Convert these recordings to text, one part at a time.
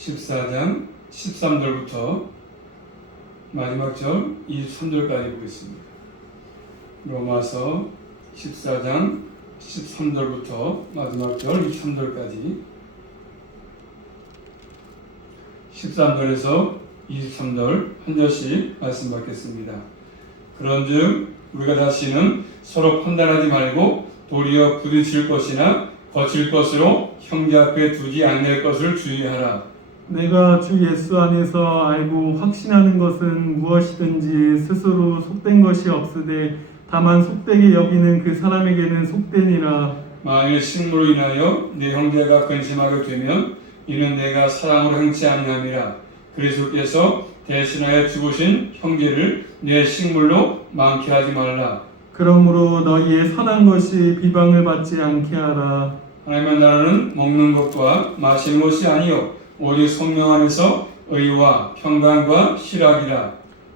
14장 13절부터 마지막 절 23절까지 보겠습니다. 로마서 14장 13절부터 마지막 절 23절까지 13절에서 23절 한 절씩 말씀 받겠습니다. 그런즉 우리가 다시는 서로 판단하지 말고 도리어 부딪힐 것이나 거칠 것으로 형제 앞에 두지 않을 것을 주의하라. 내가 주 예수 안에서 알고 확신하는 것은 무엇이든지 스스로 속된 것이 없으되 다만 속되게 여기는 그 사람에게는 속되니라. 만일 식물로 인하여 내 형제가 근심하게 되면 이는 내가 사랑으로 행치 아니함이라. 그리스도께서 대신하여 죽으신 형제를 내 식물로 많게 하지 말라. 그러므로 너희의 선한 것이 비방을 받지 않게 하라. 하나님의 나라는 먹는 것과 마시는 것이 아니요 오직 성령 안에서 의와 평강과 희락이라.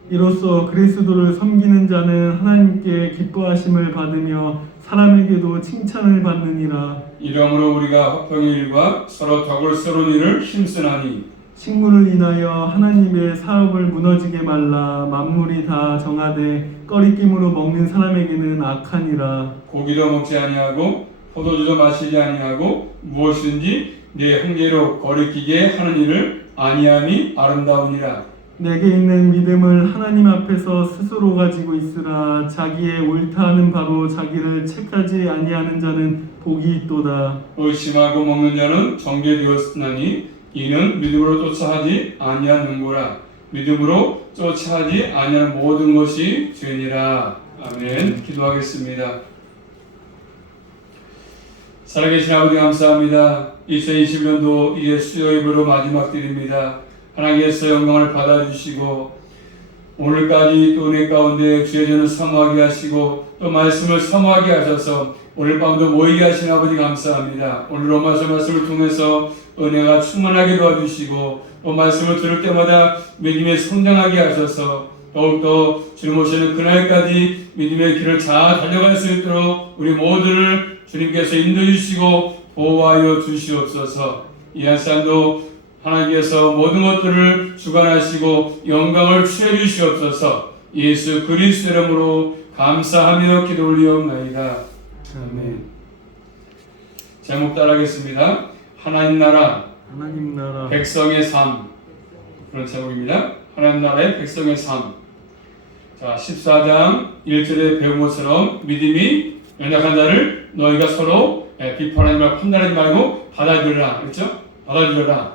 이로써 그리스도를 섬기는 자는 하나님께 기뻐하심을 받으며 사람에게도 칭찬을 받느니라. 이러므로 우리가 화평의 일과 서로 덕을 세우는 일을 힘쓰나니 식물을 인하여 하나님의 사업을 무너지게 말라. 만물이 다 정하되 꺼리낌으로 먹는 사람에게는 악하니라. 고기도 먹지 아니하고 포도주도 마시지 아니하고 무엇이든지 내 형제로 거리끼게 하는 일을 아니함이 아름다우니라. 내게 있는 믿음을 하나님 앞에서 스스로 가지고 있으라. 자기의 옳다하는 바로 자기를 책하지 아니하는 자는 복이 있도다. 의심하고 먹는 자는 정죄되었으나니 이는 믿음으로 쫓아하지 아니한 능고라. 믿음으로 쫓아하지 아니한 모든 것이 죄니라. 아멘. 기도하겠습니다. 살아계신 아버지 감사합니다. 2020년도 이제 수요일으로 마지막 드립니다. 하나님께서 영광을 받아주시고 오늘까지 또 은혜 가운데 주의 전을 사모하게 하시고 또 말씀을 사모하게 하셔서 오늘 밤도 모이게 하신 아버지 감사합니다. 오늘 로마서 말씀을 통해서 은혜가 충만하게 도와주시고 또 말씀을 들을 때마다 믿음에 성장하게 하셔서 더욱더 주님 오시는 그날까지 믿음의 길을 잘 달려갈 수 있도록 우리 모두를 주님께서 인도해 주시고 보호하여 주시옵소서. 이 한 시간도 하나님께서 모든 것들을 주관하시고 영광을 취해 주시옵소서. 예수 그리스도 이름으로 감사하며 기도 올리옵나이다. 아멘. 제목 따라하겠습니다. 하나님 나라, 하나님 나라, 백성의 삶. 그런 제목입니다. 하나님 나라의 백성의 삶. 자, 14장 1절에 배운 것처럼 믿음이 연약한 자를 너희가 서로 비판하지 말고 판단하지 말고 받아들여라. 그렇죠? 받아들여라.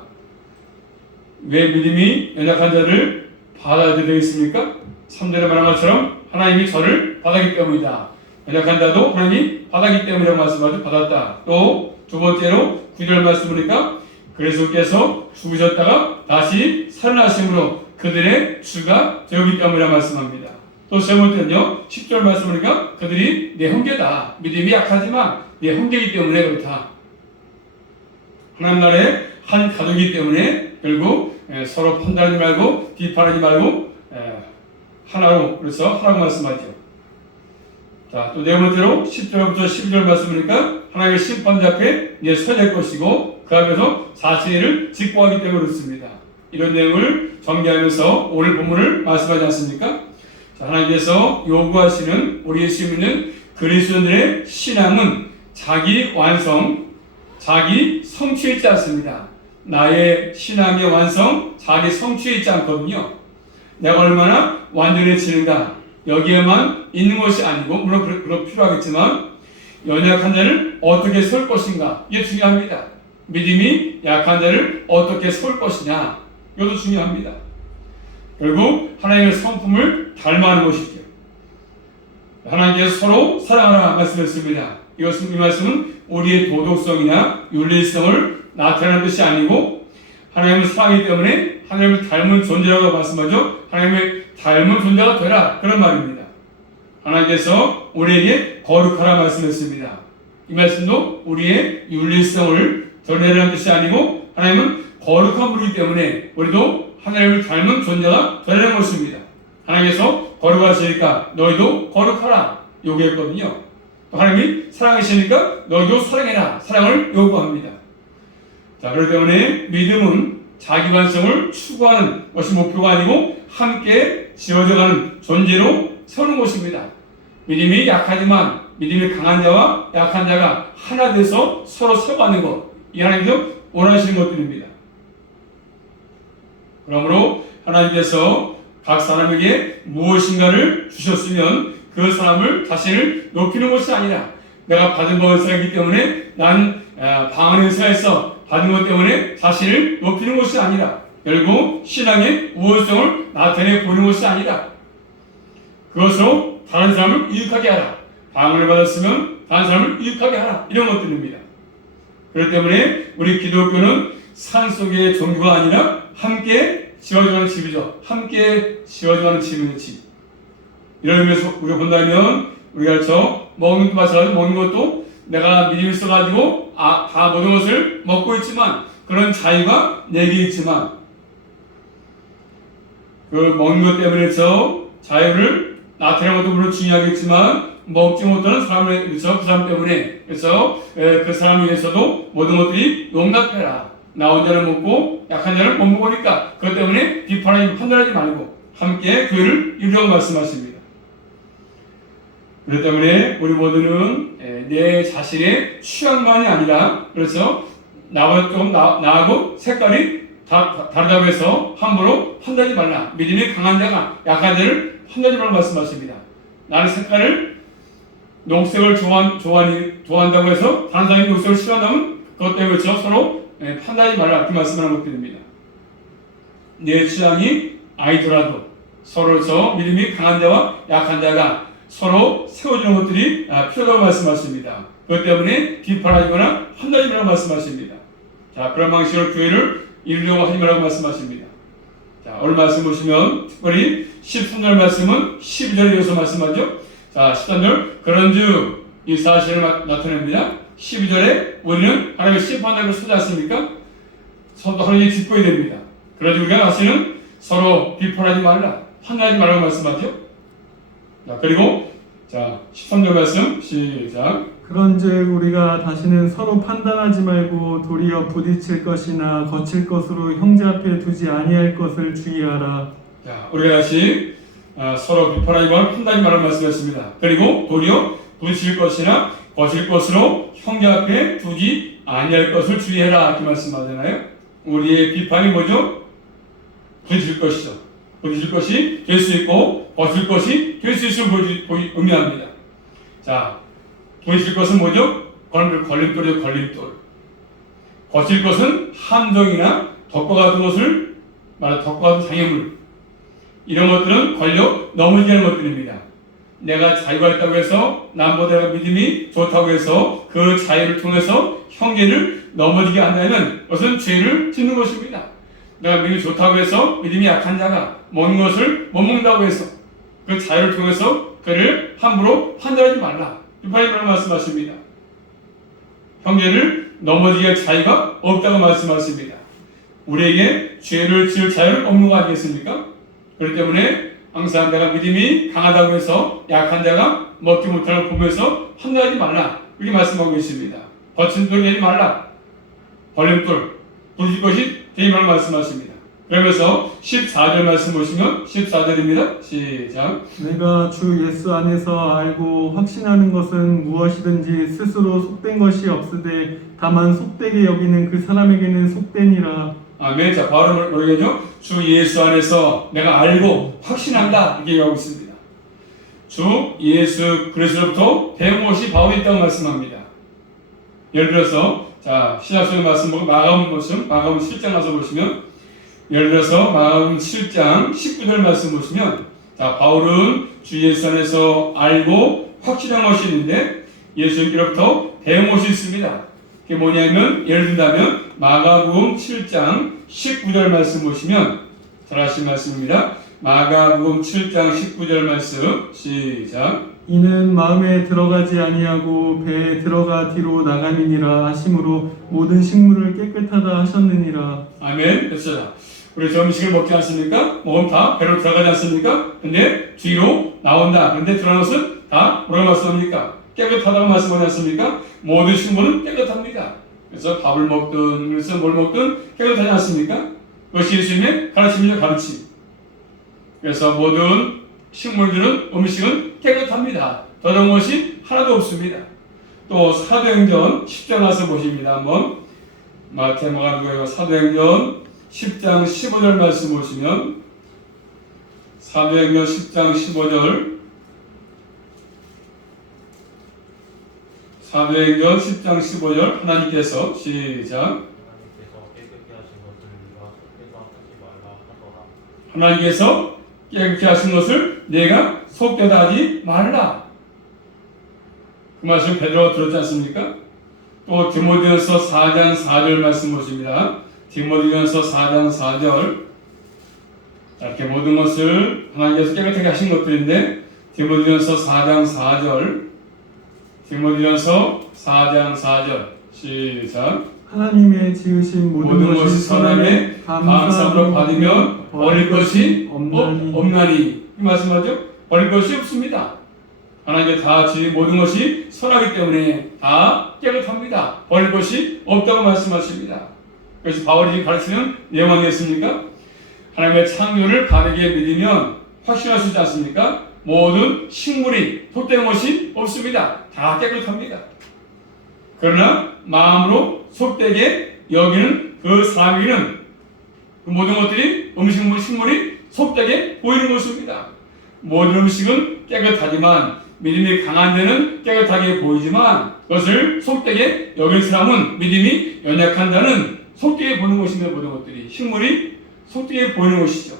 왜 믿음이 연약한 자를 받아들여야 있습니까? 3절에 말한 것처럼 하나님이 저를 받았기 때문이다. 연약한 자도 하나님이 받았기 때문이라고 말씀하죠. 받았다. 또 두 번째로 9절 말씀 보니까 그리스도께서 죽으셨다가 다시 살아나심으로 그들의 주가 되었기 때문이라고 말씀합니다. 또 세 번째는요. 10절 말씀 보니까 그들이 내 형제다. 믿음이 약하지만 내 형제이기 때문에 그렇다. 하나님 나라의 한 가족이기 때문에 결국 서로 판단하지 말고 비판하지 말고 하나로 그래서 하라고 말씀하죠. 자, 또 네 번째로 10절부터 12절 말씀이니까 하나님의 심판자 앞에 이제 서될 것이고 그 앞에서 자신의 일을 직보하기 때문에 그렇습니다. 이런 내용을 전개하면서 오늘 본문을 말씀하지 않습니까? 자, 하나님께서 요구하시는 우리 예수 믿는 그리스도인들의 신앙은 자기 완성, 자기 성취에 있지 않습니다. 나의 신앙의 완성, 자기 성취에 있지 않거든요. 내가 얼마나 완전해지는가 여기에만 있는 것이 아니고 물론 그런 필요하겠지만 연약한 자를 어떻게 설 것인가 이게 중요합니다. 믿음이 약한 자를 어떻게 설 것이냐 이것도 중요합니다. 결국 하나님의 성품을 닮아가는 것이죠. 하나님께서 서로 사랑하라 말씀했습니다. 이 말씀은 우리의 도덕성이나 윤리성을 나타내는 것이 아니고 하나님을 사랑하기 때문에 하나님을 닮은 존재라고 말씀하죠. 하나님을 닮은 존재가 되라 그런 말입니다. 하나님께서 우리에게 거룩하라 말씀했습니다. 이 말씀도 우리의 윤리성을 드러내라는 뜻이 아니고 하나님은 거룩한 분이기 때문에 우리도 하나님을 닮은 존재가 되라는 것입니다. 하나님께서 거룩하시니까 너희도 거룩하라 요구했거든요. 하나님이 사랑하시니까 너희도 사랑해라 사랑을 요구합니다. 자, 그렇기 때문에 믿음은 자기 완성을 추구하는 것이 목표가 아니고 함께 지어져가는 존재로 서는 것입니다. 믿음이 약하지만 믿음이 강한 자와 약한 자가 하나 돼서 서로 서가는 것, 이 하나님께서 원하시는 것들입니다. 그러므로 하나님께서 각 사람에게 무엇인가를 주셨으면 그 사람을 자신을 높이는 것이 아니라 내가 받은 것이기 때문에 난 방언의 은사에서 받은 것 때문에 자신을 높이는 것이 아니라 결국 신앙의 우월성을 나타내 보이는 것이 아니라 그것으로 다른 사람을 유익하게 하라. 방언을 받았으면 다른 사람을 유익하게 하라. 이런 것들입니다. 그렇기 때문에 우리 기독교는 산속의 종교가 아니라 함께 지어져가는 집이죠. 함께 지어져가는 집이는 집. 이런 의미에서 우리가 본다면 우리가 먹는 것도 마찬가지로 먹는 것도 내가 믿음이 있어가지고 다 모든 것을 먹고 있지만 그런 자유가 내게 있지만 그 먹는 것 때문에 자유를 나타내는 것도 물론 중요하겠지만 먹지 못하는 사람을 위해서 그 사람 때문에 그래서 그 사람을 위해서도 모든 것들이 용납해라. 나 혼자를 먹고 약한 자를 못 먹으니까 그것 때문에 비판하지 판단하지 말고 함께 교회를 이루라고 말씀하십니다. 그렇기 때문에 우리 모두는 내 자신의 취향만이 아니라 그래서 나보다 좀 나하고 색깔이 다르다고 해서 함부로 판단하지 말라. 믿음이 강한 자가 약한 자를 판단하지 말라고 말씀하십니다. 나는 색깔을 녹색을 좋아한다고 해서 다른 사람이 녹색을 싫어한다면 그것 때문에 서로 판단하지 말라. 이렇게 말씀하는 것들입니다. 내 취향이 아니더라도 서로서 믿음이 강한 자와 약한 자가 서로 세워주는 것들이 필요하다고 말씀하십니다. 그것 때문에 비판하거나 판단하지 말라고 말씀하십니다. 자, 그런 방식으로 교회를 이루려고 하지 말라고 말씀하십니다. 자, 오늘 말씀 보시면 특별히 13절 말씀은 12절에 이어서 말씀하죠. 자, 13절 그런즉 이 사실을 나타냅니다. 12절에 우리는 하나님의 심판당을 서지 않습니까? 서로 하나님이 짚어야 됩니다. 그러지 우리가 다시는 서로 비판하지 말라, 판단하지 말라고 말씀하죠. 자, 그리고 13절 말씀 시작. 그런즉 우리가 다시는 서로 판단하지 말고 도리어 부딪힐 것이나 거칠 것으로 형제 앞에 두지 아니할 것을 주의하라. 자, 우리가 다시 서로 비판하지 말고 판단하지 말라고 말씀했습니다. 그리고 도리어 부딪힐 것이나 거칠 것으로 형제 앞에 두지 아니할 것을 주의해라. 이렇게 말씀하잖아요. 우리의 비판이 뭐죠? 부딪힐 것이죠. 부딪힐 것이 될 수 있고 거칠 것이 될 수 있음을 의미합니다. 자, 부딪힐 것은 뭐죠? 걸림돌이죠. 걸림돌. 거칠 것은 함정이나 덕과 같은 것을 말하는 덕과 같은 장애물, 이런 것들은 걸려 넘어지게 하는 것들입니다. 내가 자유가 있다고 해서 남보다 믿음이 좋다고 해서 그 자유를 통해서 형제를 넘어지게 한다면 그것은 죄를 짓는 것입니다. 내가 믿음이 좋다고 해서 믿음이 약한 자가 먹는 것을 못 먹는다고 해서 그 자유를 통해서 그를 함부로 판단하지 말라. 비판하지 말라고 말씀하십니다. 형제를 넘어지게 할 자유가 없다고 말씀하십니다. 우리에게 죄를 지을 자유는 없는 거 아니겠습니까? 그렇기 때문에 항상 내가 믿음이 강하다고 해서 약한 자가 먹지 못하는 걸 보면서 판단하지 말라. 이렇게 말씀하고 있습니다. 거친 돌이 되지 말라. 걸림돌, 부딪힐 것이 되지 말라고 말씀하십니다. 그러면서 14절 말씀 보시면 14절입니다. 시작. 내가 주 예수 안에서 알고 확신하는 것은 무엇이든지 스스로 속된 것이 없으되 다만 속되게 여기는 그 사람에게는 속되니라. 아멘. 자, 바로 뭐라고 하죠? 주 예수 안에서 내가 알고 확신한다. 이렇게 얘기하고 있습니다. 주 예수 그리스도로부터 배운 것이 바울이 있다고 말씀합니다. 예를 들어서 신약성경 말씀 보고 마가음 7장 가서 보시면 예를 들어서 마가음 7장 19절 말씀 보시면 바울은 주 예수 안에서 알고 확신한 것이 있는데 예수님께로부터 배운 것이 있습니다. 그게 뭐냐면 예를 든다면 마가복음 7장 19절 말씀 보시면 잘 아시는 말씀입니다. 마가복음 7장 19절 말씀 시작. 이는 마음에 들어가지 아니하고 배에 들어가 뒤로 나가니니라 하심으로 모든 식물을 깨끗하다 하셨느니라. 아멘. 됐어요. 우리 음식을 먹지 않습니까? 먹으면 다 배로 들어가지 않습니까? 근데 뒤로 나온다. 근데 들어가는 것은 다 뭐라고 말씀합니까? 깨끗하다고 말씀하지 않습니까? 모든 식물은 깨끗합니다. 그래서 밥을 먹든 그래서 뭘 먹든 깨끗하지 않습니까? 그것이 예수님의 가르침이죠, 가르침. 그래서 모든 식물들은, 음식은 깨끗합니다. 더러운 것이 하나도 없습니다. 또 사도행전 10장 와서 보십니다. 한번 마태, 마가, 누가 사도행전 10장 15절 말씀 보시면 사도행전 10장 15절 사도행전 10장 15절 하나님께서 시작 하나님께서 깨끗게 하신 것을 내가 속되다 하지 말라. 그 말씀 베드로가 들었지 않습니까? 또 디모데전서 4장 4절 말씀 보십니다. 디모데전서 4장 4절 이렇게 모든 것을 하나님께서 깨끗하게 하신 것들인데 디모데전서 4장 4절 디모데전서 4장 4절 시작 하나님의 지으신 모든 것이 선함에 감사함으로 받으면 버릴 것이 없나니. 없나니 이 말씀하죠? 버릴 것이 없습니다. 하나님께 다 지은 모든 것이 선하기 때문에 다 깨끗합니다. 버릴 것이 없다고 말씀하십니다. 그래서 바울이 가르치는 내용 아니겠습니까? 하나님의 창조를 바르게 믿으면 확신할 수 있지 않습니까? 모든 식물이 속된 것이 없습니다. 다 깨끗합니다. 그러나 마음으로 속되게 여기는 그 사람에게는 그 모든 것들이 음식물, 식물이 속되게 보이는 것입니다. 모든 음식은 깨끗하지만 믿음이 강한 데는 깨끗하게 보이지만 그것을 속되게 여긴 사람은 믿음이 연약한 자는 속되게 보는 것입니다. 모든 것들이 식물이 속되게 보이는 것이죠.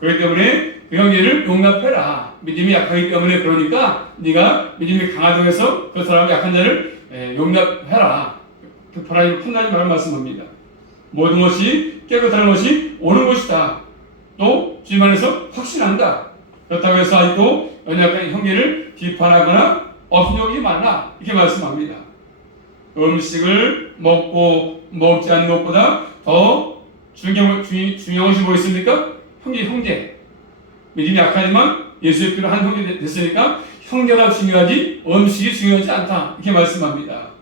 그렇기 때문에 그 형제를 용납해라. 믿음이 약하기 때문에 그러니까 네가 믿음이 강하다고 해서 그 사람 약한 자를 용납해라. 급하게 판단하지 말라는 말씀입니다. 모든 것이 깨끗한 것이 옳은 것이다. 또 주님 안에서 확신한다. 그렇다고 해서 아직도 연약한 형제를 비판하거나 없어지지 말라. 이렇게 말씀합니다. 음식을 먹고 먹지 않는 것보다 더 중요한 것이 뭐 있습니까? 형제. 믿음이 약하지만 예수의 피로 한 형제 됐으니까 형제가 중요하지 음식이 중요하지 않다. 이렇게 말씀합니다.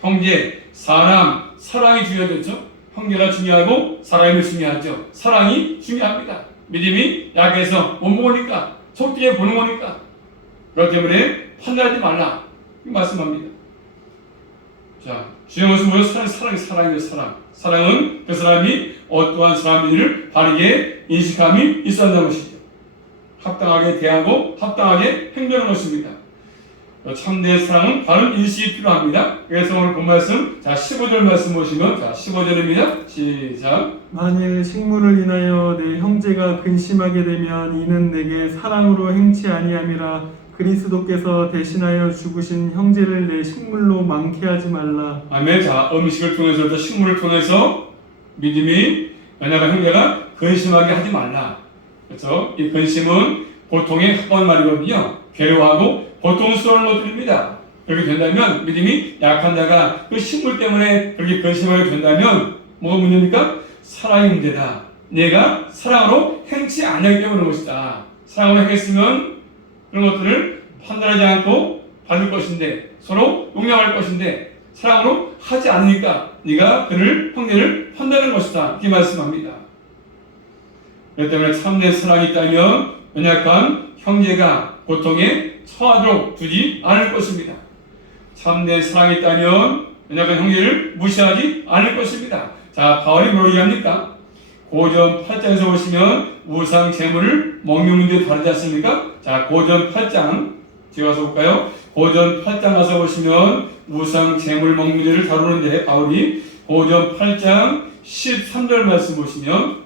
형제, 사랑이 중요하겠죠? 형제가 중요하고 사랑이 중요하죠. 사랑이 중요합니다. 믿음이 약해서 못 먹으니까 속되게 보는 거니까 그렇기 때문에 판단하지 말라. 이 말씀합니다. 자, 중요한 것은 뭐예요? 사랑이에요. 사랑은 그 사람이 어떠한 사람인지를 바르게 인식함이 있어야 한다는 것이죠. 합당하게 대하고 합당하게 행동하는 것입니다. 참된 사랑은 바른 인식이 필요합니다. 그래서 오늘 본 말씀, 자 15절 말씀 보시면, 자 15절입니다. 시작. 만일 식물을 인하여 내 형제가 근심하게 되면 이는 내게 사랑으로 행치 아니함이라. 그리스도께서 대신하여 죽으신 형제를 내 식물로 많게 하지 말라. 아멘. 자, 음식을 통해서, 식물을 통해서 믿음이 연약한 형제가 근심하게 하지 말라. 그렇죠? 이 근심은 고통의 합한 말이거든요. 괴로워하고 고통스러운 것들입니다. 그렇게 된다면 믿음이 약한 자가 그 식물 때문에 그렇게 근심하게 된다면 뭐가 문제입니까? 사랑의 문제다. 내가 사랑으로 행치 않았기 때문에 그런 것이다. 사랑으로 행했으면 그런 것들을 판단하지 않고 받을 것인데 서로 용납할 것인데 사랑으로 하지 않으니까 네가 그를 형제를 판단하는 것이다. 이렇게 말씀합니다. 그렇기 때문에 참된 사랑이 있다면 연약한 형제가 고통에 처하도록 두지 않을 것입니다. 참된 사랑이 있다면 연약한 형제를 무시하지 않을 것입니다. 자, 바울이 뭐라고 얘기합니까? 고전 8장에서 보시면 우상 제물을 먹는 문제 다르지 않습니까? 자, 고전 8장 제가 가서 볼까요? 고전 8장 가서 보시면 우상 제물 먹는 문제를 다루는데 바울이 고전 8장 13절 말씀 보시면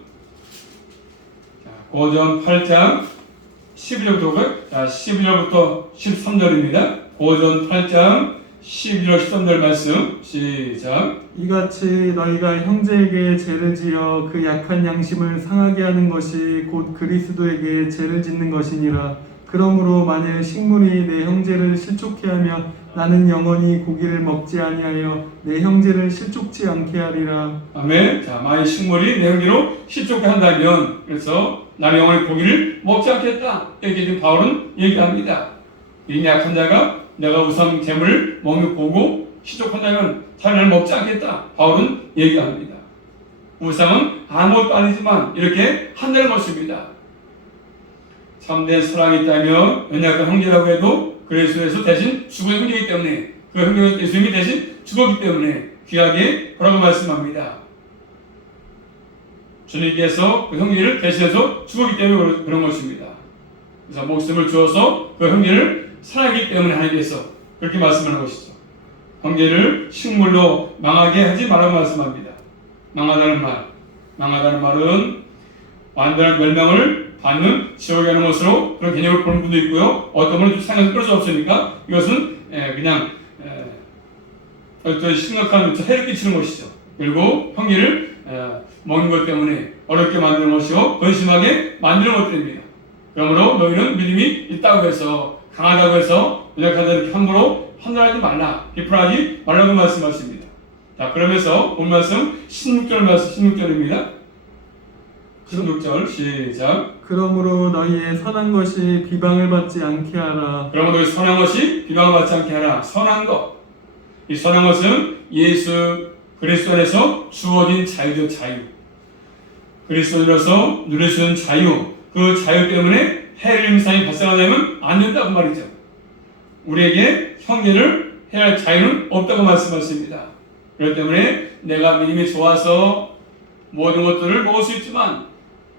고전 8장 11절부터 볼까요? 자, 11절부터 13절입니다. 고전 8장 11절 13절 말씀 시작. 이같이 너희가 형제에게 죄를 지어 그 약한 양심을 상하게 하는 것이 곧 그리스도에게 죄를 짓는 것이니라. 그러므로 만일 식물이 내 형제를 실족케 하면 나는 영원히 고기를 먹지 아니하여 내 형제를 실족지 않게 하리라. 아멘. 자, 만일 식물이 내 형제로 실족케 한다면 그래서 나는 영원히 고기를 먹지 않겠다. 이렇게 지금 바울은 얘기합니다. 이 약한 자가 내가 우상 재물을 먹는 보고 실족한다면 자기를 먹지 않겠다. 바울은 얘기합니다. 우상은 아무것도 아니지만 이렇게 한다는 것입니다. 참된 사랑이 있다면 연약한 형제라고 해도 그리스도에서 대신 죽은 형제이기 때문에 그 형제 예수님이 대신 죽었기 때문에 귀하게 보라고 말씀합니다. 주님께서 그 형제를 대신해서 죽었기 때문에 그런 것입니다. 그래서 목숨을 주어서 그 형제를 사랑하기 때문에 하나님께서 그렇게 말씀하는 것이죠. 형제를 식물로 망하게 하지 말라고 말씀합니다. 망하다는 말은 완전한 멸망을 받는 지옥에 가는 것으로 그런 개념을 보는 분도 있고요. 어떤 분은 상관을 끌 수 없으니까 이것은 그냥 별도의 심각한 해를 끼치는 것이죠. 그리고 형제를 먹는 것 때문에 어렵게 만드는 것이요 근심하게 만드는 것들입니다. 그러므로 너희는 믿음이 있다고 해서 강하다고 해서 연약하다 이렇게 함부로 판단하지 말라, 비판하지 말라고 말씀하십니다. 자, 그러면서 본 말씀 16절입니다. 16절 시작. 그러므로 너희의 선한 것이 비방을 받지 않게 하라. 그러므로 너희 선한 것이 비방을 받지 않게 하라. 선한 것. 이 선한 것은 예수 그리스도 안에서 주어진 자유죠. 자유. 그리스도로서 누릴 수 있는 자유. 그 자유 때문에 해를 임상이 발생하려면 안 된다고 말이죠. 우리에게 형제를 해야 할 자유는 없다고 말씀하십니다. 그렇기 때문에 내가 믿음이 좋아서 모든 것들을 먹을 수 있지만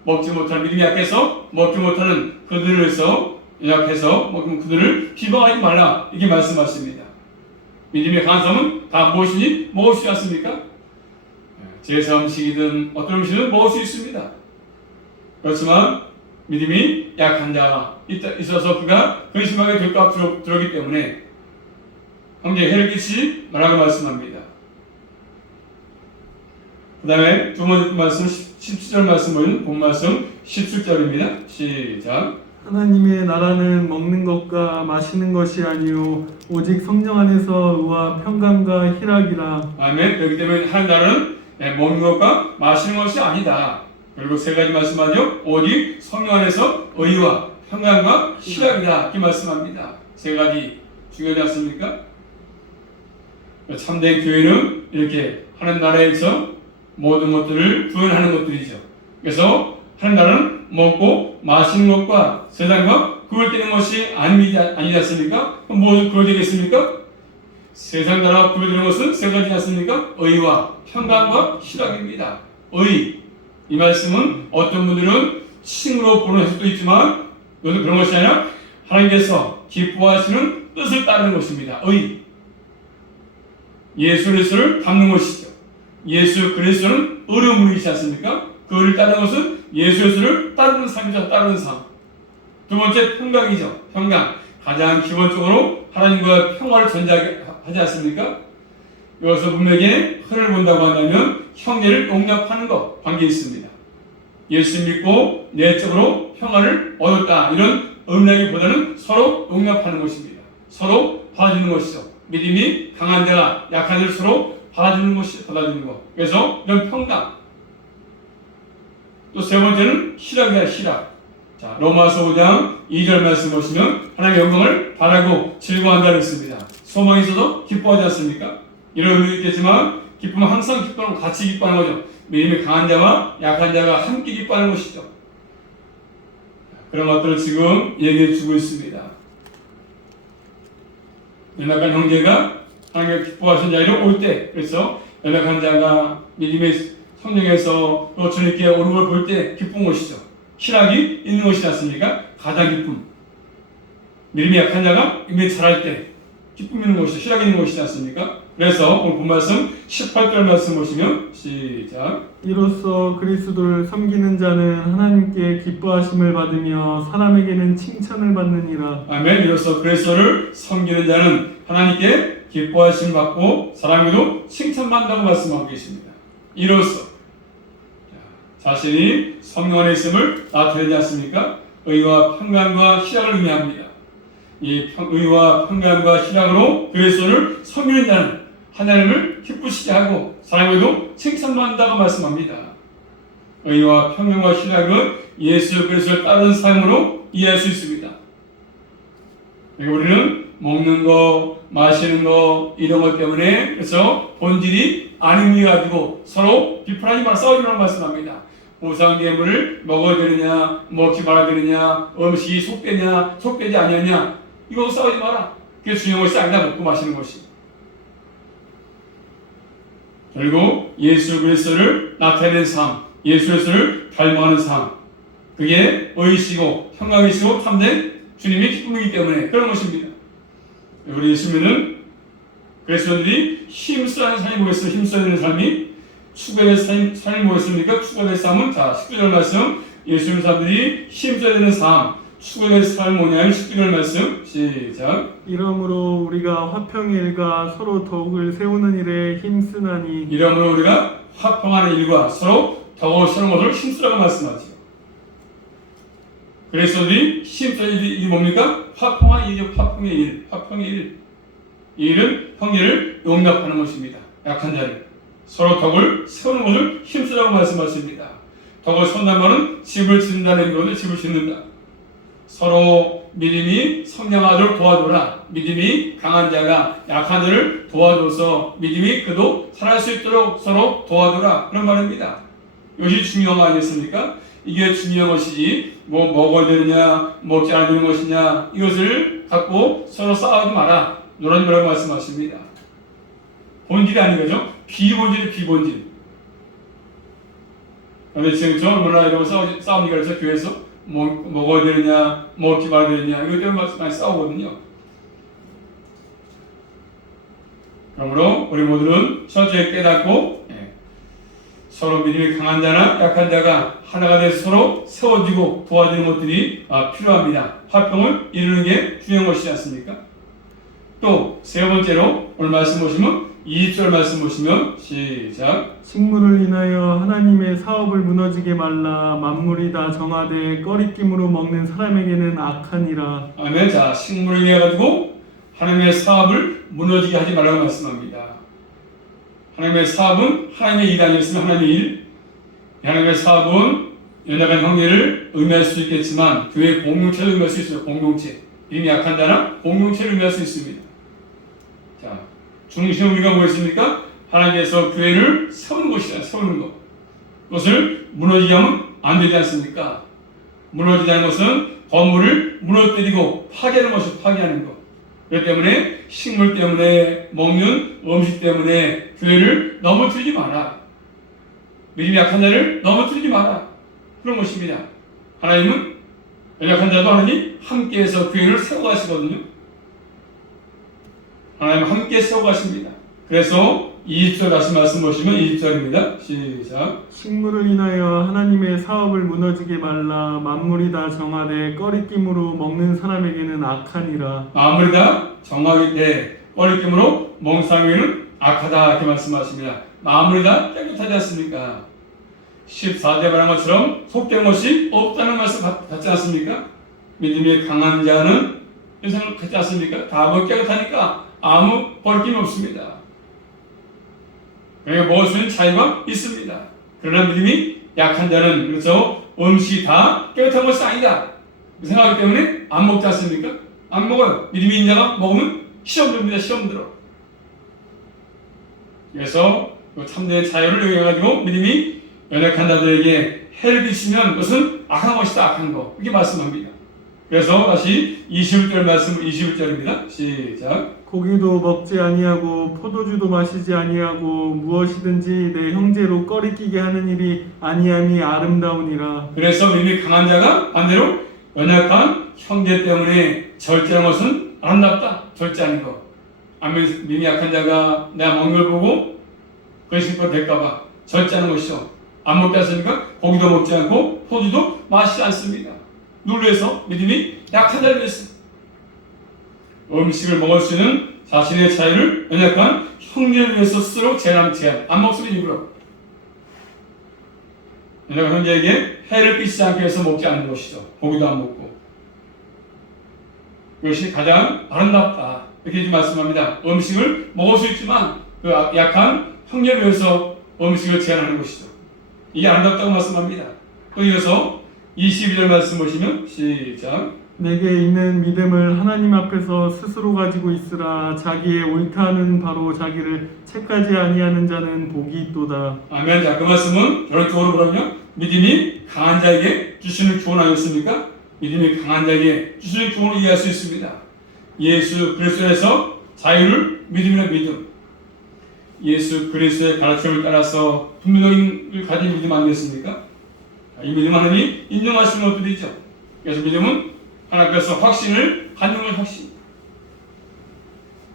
먹지 못하는 믿음이 약해서 먹지 못하는 그들을 위해서 연약해서 그들을 비방하지 말라 이렇게 말씀하십니다. 믿음이 강한 사람은 다 무엇이니 먹을 수 있지 않습니까? 제사 음식이든 어떤 음식이든 먹을 수 있습니다. 그렇지만 믿음이 약한 자가 있어서 그가 근심하게 될까 두렵기 때문에 형제에 해를 끼치지 말라고 말씀합니다. 그 다음에 두 번째 말씀 17절 말씀은 본 말씀 17절입니다. 시작. 하나님의 나라는 먹는 것과 마시는 것이 아니요 오직 성령 안에서 의와 평강과 희락이라. 아멘. 그렇기 때문에 하나님 나라는 먹는 것과 마시는 것이 아니다. 그리고 세 가지 말씀하죠. 오직 성령 안에서 의와 평강과 희락이다 이렇게 말씀합니다. 세 가지 중요하지 않습니까? 참된 교회는 이렇게 하나님 나라에서 모든 것들을 구현하는 것들이죠. 그래서 하나님 나라는 먹고 마시는 것과 세상과 구별되는 것이 아니지 않습니까? 그럼 무엇을 구별되겠습니까? 세상 나라와 구별되는 것은 세 가지지 않습니까? 의와 평강과 희락입니다. 의, 이 말씀은 어떤 분들은 칭으로 보는 해석도 있지만 이것은 그런 것이 아니라 하나님께서 기뻐하시는 뜻을 따르는 것입니다. 의, 예수 그리스도를 닮는 것이죠. 예수 그리스도는 의를 물리지 않습니까? 그 의를 따르는 것은 예수 그리스도를 따르는 삶이죠. 따르는 삶. 두 번째 평강이죠. 평강. 가장 기본적으로 하나님과 평화를 전제하지 않습니까? 여기서 분명히 흐를 본다고 한다면 형제를 용납하는 것 관계 있습니다. 예수 믿고 내적으로 평화를 얻었다 이런 의미라기보다는 서로 용납하는 것입니다. 서로 받아주는 것이죠. 믿음이 강한 자가 약한 자를 서로 받아주는 것. 그래서 이런 평강. 또 세 번째는 희락이야, 희락. 자, 로마서 5장 2절 말씀 보시면 하나님의 영광을 바라고 즐거워한다고 했습니다. 소망이 있어도 기뻐하지 않습니까? 이런 의미도 있겠지만 기쁨은 항상 기뻐하고 같이 기뻐하는 거죠. 믿음이 강한 자와 약한 자가 함께 기뻐하는 것이죠. 그런 것들을 지금 얘기해 주고 있습니다. 연약한 형제가 하나님의 기뻐하신 자리로 올 때, 그래서 연약한 자가 믿음의 성령에서 또 주님께 오는 걸 볼 때 기쁜 것이죠. 희락이 있는 것이지 않습니까? 가장 기쁨. 믿음이 약한 자가 믿음이 잘할 때 기쁨이 있는 것이죠. 희락이 있는 것이지 않습니까? 그래서 오늘 본 말씀 18절 말씀 보시면 시작. 이로써 그리스도를 섬기는 자는 하나님께 기뻐하심을 받으며 사람에게는 칭찬을 받느니라. 아멘. 이로써 그리스도를 섬기는 자는 하나님께 기뻐하심을 받고 사람에게도 칭찬받는다고 말씀하고 계십니다. 이로써 자신이 성령 안에 있음을 나타내지 않습니까? 의와 평강과 희락을 의미합니다. 이 의와 평강과 희락으로 그리스도를 섬기는 자는 하나님을 기쁘시게 하고 사람에게도 칭찬받는다고 말씀합니다. 의와 평강과 희락은 예수 그리스도를 따르는 삶으로 이해할 수 있습니다. 그러니까 우리는 먹는 거, 마시는 거 이런 것 때문에 그래서 본질이 아님이 가지고 서로 비판하지 마라, 싸우지 말라고 말씀합니다. 우상 예물을 먹어야 되느냐, 먹지 말아야 되느냐, 음식이 속되냐, 속되지 아니냐, 이거 싸우지 마라. 그게 중요한 것이 아니다. 먹고 마시는 것이. 그리고 예수 그리스도를 나타내는 삶, 예수 그리스도를 닮아가는 삶, 그게 의시고 평강이시고 참된 주님의 기쁨이기 때문에 그런 것입니다. 우리 예수님은 그리스도인들이 힘써야 삶이 뭐겠어요? 힘써야 되는 삶이 추구의 삶이 뭐겠습니까? 추구의 삶은 자 19절 말씀, 예수님 사람들이 힘써야 되는 삶, 추구의 삶 뭐냐면 19절 말씀 시작. 이러므로 우리가 화평의 일과 서로 덕을 세우는 일에 힘쓰나니 이러므로 우리가 화평하는 일과 서로 덕을 세우는 것을 힘쓰라고 말씀하죠. 그리스도인들이 힘써야 일이 뭡니까? 화평한 일이죠. 화평의 일, 화평의 일. 이 일은 형제를 용납하는 것입니다. 약한 자를 서로 덕을 세우는 것을 힘쓰라고 말씀하십니다. 덕을 세운다는 말은 집을 짓는다는 의미로 집을 짓는다. 서로 믿음이 성장하도록 도와줘라. 믿음이 강한 자가 약한 자를 도와줘서 믿음이 그도 살아날 수 있도록 서로 도와줘라. 그런 말입니다. 이것이 중요한 거 아니겠습니까? 이게 중요한 것이지 뭐 먹어야 되느냐 먹지 않아야 되는 것이냐 이것을 갖고 서로 싸우지 마라. 이런 거라고 말씀하십니다. 본질이 아닌 거죠. 비본질이 비본질. 그런데 지금 저 얼마나 이러고 싸우니까 그래서 교회에서 먹어야 되느냐 먹지 말아야 되느냐 이것 때문에 많이 싸우거든요. 그러므로 우리 모두는 철저히 깨닫고 서로 믿음이 강한 자나 약한 자가 하나가 돼서 서로 세워지고 도와주는 것들이 필요합니다. 화평을 이루는 게 중요한 것이지 않습니까? 또 세 번째로 오늘 말씀 보시면 20절 말씀 보시면 시작. 식물을 인하여 하나님의 사업을 무너지게 말라. 만물이 다 정하되 꺼리낌으로 먹는 사람에게는 악하니라. 아멘. 자, 식물을 위해 가지고 하나님의 사업을 무너지게 하지 말라고 말씀합니다. 하나님의 사업은 하나님의 일 아니었으면 하나님의 일. 하나님의 사업은 연약한 형제를 의미할 수 있겠지만 교회 공동체를 의미할 수 있어요. 공동체. 이미 약한 자나 공동체를 의미할 수 있습니다. 자, 중심 우리가 뭐였습니까? 하나님께서 교회를 세우는 것이다. 세우는 것. 그것을 무너지게 하면 안 되지 않습니까? 무너지다는 것은 건물을 무너뜨리고 파괴하는 것을 파괴하는 것. 그렇기 때문에 식물 때문에 먹는 음식 때문에 교회를 넘어뜨리지 마라. 믿음이 약한 자를 넘어뜨리지 마라. 그런 것입니다. 하나님은 연약한 자도 하나님 함께해서 교회를 세워가시거든요. 하나님 함께 세워가십니다. 그래서 20절 다시 말씀 보시면 20절입니다. 시작. 식물을 인하여 하나님의 사업을 무너지게 말라. 만물이 다 정하되 꺼리낌으로 먹는 사람에게는 악하니라. 만물이 다 정하기 때 꺼리낌으로 먹는 사람에게는 악하다 이렇게 말씀하십니다. 만물이 다 깨끗하지 않습니까? 14절에 말한 것처럼 속된 것이 없다는 말씀 같지 않습니까? 믿음이 강한 자는 인생을 갖지 않습니까? 다 깨끗하니까 아무 버림이 없습니다. 그러니까 먹을 수 있는 자유가 있습니다. 그러나 믿음이 약한 자는 그래서 음식이 다 깨끗한 것이 아니다 그 생각하기 때문에 안 먹지 않습니까? 안 먹어요. 믿음이 있는 자가 먹으면 시험 듭니다. 시험 들어. 그래서 참된 자유를 이용해가지고 믿음이 연약한 자들에게 해를 끼치면 그것은 악한 것이다. 악한 거. 이렇게 말씀합니다. 그래서 다시 21절 말씀 21절입니다. 시작. 고기도 먹지 아니하고 포도주도 마시지 아니하고 무엇이든지 내 형제로 꺼리끼게 하는 일이 아니함이 아름다우니라. 그래서 믿음이 강한 자가 반대로 연약한 형제 때문에 절제하는 것은 아름답다. 절제하는 것. 믿음이 약한 자가 내가 먹는 걸 보고 그것이 될까봐 절제하는 것이죠. 안 먹지 않습니까? 고기도 먹지 않고 포도주도 마시지 않습니다. 눌러서 믿음이 약한 자를 위해서 음식을 먹을 수 있는 자신의 자유를 연약한 형제를 위해서 스스로 제한 안 먹으면 일부러 연약한 형제에게 해를 끼치지 않기 위해서 먹지 않는 것이죠. 고기도 안 먹고 그것이 가장 아름답다 이렇게 말씀합니다. 음식을 먹을 수 있지만 그 약한 형제를 위해서 음식을 제한하는 것이죠. 이게 아름답다고 말씀합니다. 또 이어서 22절 말씀 보시면 시작. 내게 있는 믿음을 하나님 앞에서 스스로 가지고 있으라. 자기의 옳다는 바로 자기를 책하지 아니하는 자는 복이 있도다. 아멘. 자, 그 말씀은 결론적으로 뭐라면요? 믿음이 강한 자에게 주시는 구원 아니었습니까? 믿음이 강한 자에게 주시는 구원을 이해할 수 있습니다. 예수 그리스도에서 자유를 믿음이라는 믿음. 예수 그리스도의 가르침을 따라서 분명을 가진 믿음 아니겠습니까? 이 믿음 하나님이 인정하시는 것들이죠. 그래서 믿음은 하나님께서 확신을 갖는 걸 확신.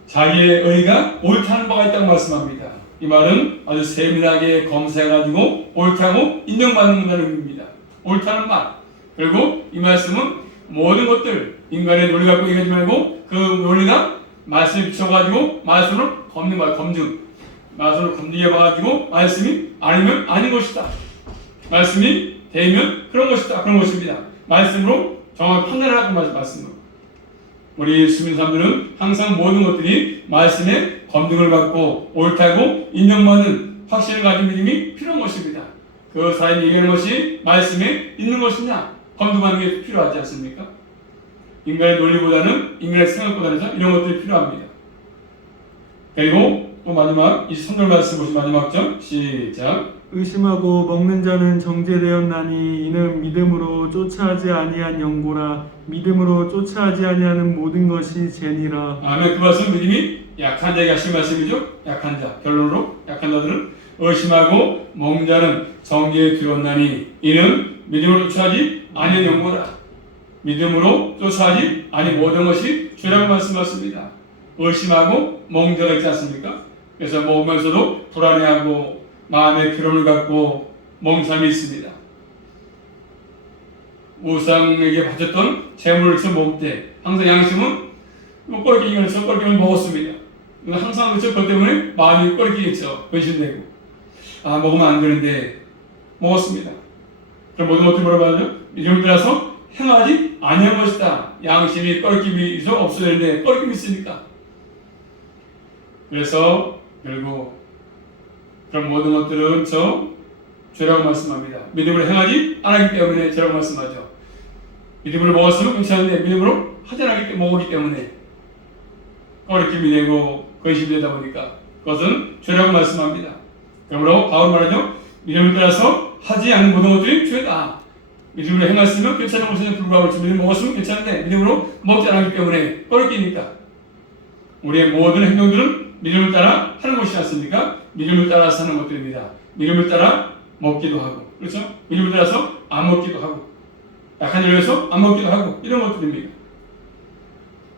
자기의 의가 옳다는 바가 있다고 말씀합니다. 이 말은 아주 세밀하게 검사해가지고 옳다고 인정받는 것을 의미입니다. 옳다는 말. 그리고 이 말씀은 모든 것들 인간의 논리 갖고 얘기하지 말고 그 논리가 말씀에 비춰가지고 말씀을 검는 거야. 검증. 말씀을 검증해 봐가지고 말씀이 아니면 아닌 것이다. 말씀이 되면 그런 것이다. 그런 것입니다. 말씀으로 정확히 판단을 하고 말씀으로. 우리 수민 사람들은 항상 모든 것들이 말씀에 검증을 받고 옳다고 인정받는 확신을 가진 믿음이 필요한 것입니다. 그 사람이 얘기하는 것이 말씀에 있는 것이냐 검증하는 게 필요하지 않습니까? 인간의 논리보다는 인간의 생각보다는 이런 것들이 필요합니다. 그리고 또 마지막 23절 말씀 보시 마지막 절 시작. 의심하고 먹는 자는 정죄되었나니 이는 믿음으로 쫓아하지 아니한 영고라. 믿음으로 쫓아하지 아니하는 모든 것이 죄니라. 아멘. 그 말씀 믿음이 약한 자에게 하신 말씀이죠. 약한 자. 결론으로 약한 자들은 의심하고 먹는 자는 정죄에 들었나니 이는 믿음으로 쫓아하지 아니한 영고라. 믿음으로 쫓아하지 아니 모든 것이 죄라고 말씀하십니다. 의심하고 먹는 자가 있지 않습니까? 그래서 먹으면서도 불안해하고 마음의 괴로움을 갖고 먹는 사람이 있습니다. 우상에게 바쳤던 재물을 먹을 때 항상 양심은 꼴기면서 꼴기면 먹었습니다. 항상 그것 때문에 마음이 꼴기겠죠. 근심되고 먹으면 안 되는데 먹었습니다. 그럼 모든 것들이 뭐라고 하죠? 이름을 따라서 행하지 아니한 것이다. 양심이 꼴김이 없어야 되는데 꼴김이 있으니까. 그래서 결국 그런 모든 것들은 죄라고 말씀합니다. 믿음으로 행하지 않았기 때문에 죄라고 말씀하죠. 믿음으로 먹었으면 괜찮은데 믿음으로 하지 않았기 때문에 먹었기 때문에 꺼리낌이 되고 근심이 되다 보니까 그것은 죄라고 말씀합니다. 그러므로 바울 말하죠. 믿음을 따라서 하지 않는 모든 것들이 죄다. 믿음으로 행했으면 괜찮은 것에 불구하고 믿음을 먹었으면 괜찮은데 믿음으로 먹지 않았기 때문에 꺼리끼니까 우리의 모든 행동들은 믿음을 따라 하는 것이지 않습니까? 믿음을 따라서 하는 것들입니다. 믿음을 따라 먹기도 하고, 그렇죠? 믿음을 따라서 안 먹기도 하고, 약한 일에서 안 먹기도 하고, 이런 것들입니다.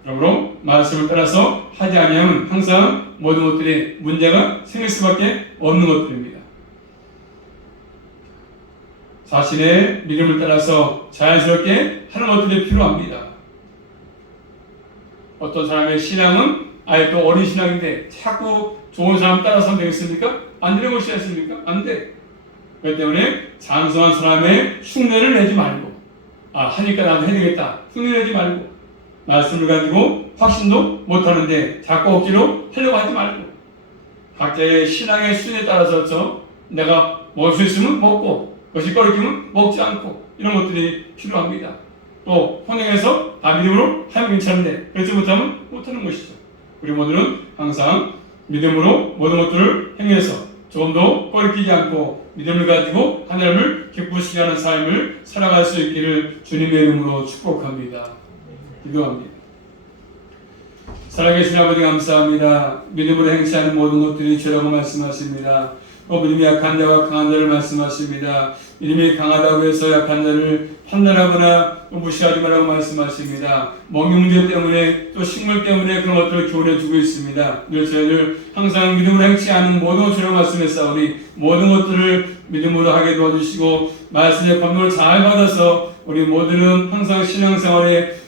그러므로 말씀을 따라서 하지 아니하면 항상 모든 것들이 문제가 생길 수밖에 없는 것들입니다. 자신의 믿음을 따라서 자연스럽게 하는 것들이 필요합니다. 어떤 사람의 신앙은 아예 또 어린 신앙인데 자꾸 좋은 사람 따라서 하면 되겠습니까? 안 되는 것이 않습니까? 안 돼. 그렇기 때문에 장성한 사람의 흉내를 내지 말고 하니까 나도 해야 되겠다. 흉내 내지 말고 말씀을 가지고 확신도 못하는데 자꾸 억지로 하려고 하지 말고 각자의 신앙의 수준에 따라서 내가 먹을 수 있으면 먹고 그것이 꺼리기면 먹지 않고 이런 것들이 필요합니다. 또 혼행해서 믿음으로 하면 괜찮은데 그렇지 못하면 못하는 것이죠. 우리 모두는 항상 믿음으로 모든 것들을 행해서 조금 더 꺼리끼지 않고 믿음을 가지고 하나님을 기쁘시게 하는 삶을 살아갈 수 있기를 주님의 이름으로 축복합니다. 기도합니다. 살아계신 아버지 감사합니다. 믿음으로 행치하는 모든 것들이 죄라고 말씀하십니다. 또 믿음이 약한 자와 강한 자를 말씀하십니다. 믿음이 강하다고 해서 약한 자를 판단하거나 무시하지 말라고 말씀하십니다. 먹는 문제 때문에 또 식물 때문에 그런 것들을 교훈해 주고 있습니다. 그래서 저희들 항상 믿음으로 행치하는 모든 것들을 말씀했사오니 모든 것들을 믿음으로 하게 도와주시고 말씀의 권능을 잘 받아서 우리 모두는 항상 신앙생활에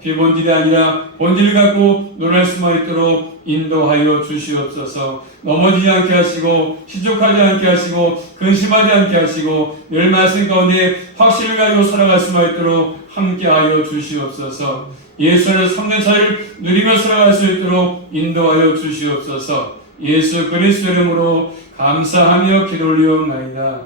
비본질이 아니라 본질을 갖고 논할 수만 있도록 인도하여 주시옵소서. 넘어지지 않게 하시고 시족하지 않게 하시고 근심하지 않게 하시고 늘 말씀 가운데 확신을 가지고 살아갈 수만 있도록 함께하여 주시옵소서. 예수 안에서 3년 차를 누리며 살아갈 수 있도록 인도하여 주시옵소서. 예수 그리스도 이름으로 감사하며 기도 올리옵나이다.